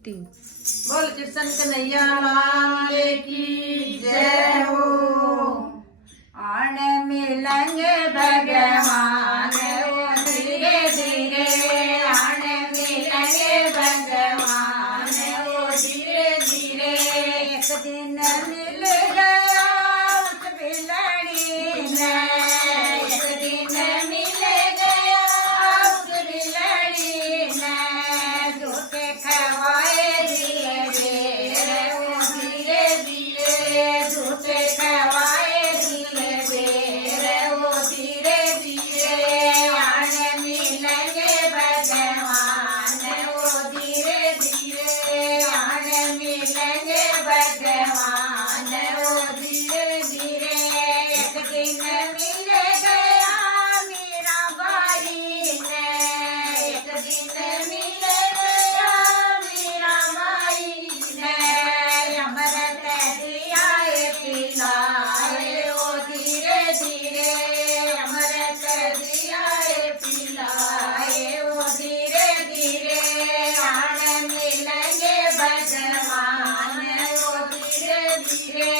बोल कृष्ण कन्हैया लाल की जय हो। आण मिलेंगे भगवान वो धीरे धीरे, आण मिलेंगे भगवान वो धीरे धीरे। एक दिन मिल गया उस बिलड़ी ने, एक दिन मिल गया उस बिलड़ी ने। झूठे खवाए धीरे धीरे वो धीरे धीरे, झूठे खवाए धीरे धीरे वो धीरे धीरे। आण मिलेंगे भगवान वो धीरे धीरे, आण मिलेंगे भगवान वो धीरे धीरे। एक दिन मिल गया मीरा बाई ने, एक दिन मिल गया मीरा बाई ने। अमृत दिया पिलाए वो धीरे धीरे, अमृत दिया पिलाए वो धीरे धीरे। आण मिलेंगे भगवान वो धीरे धीरे,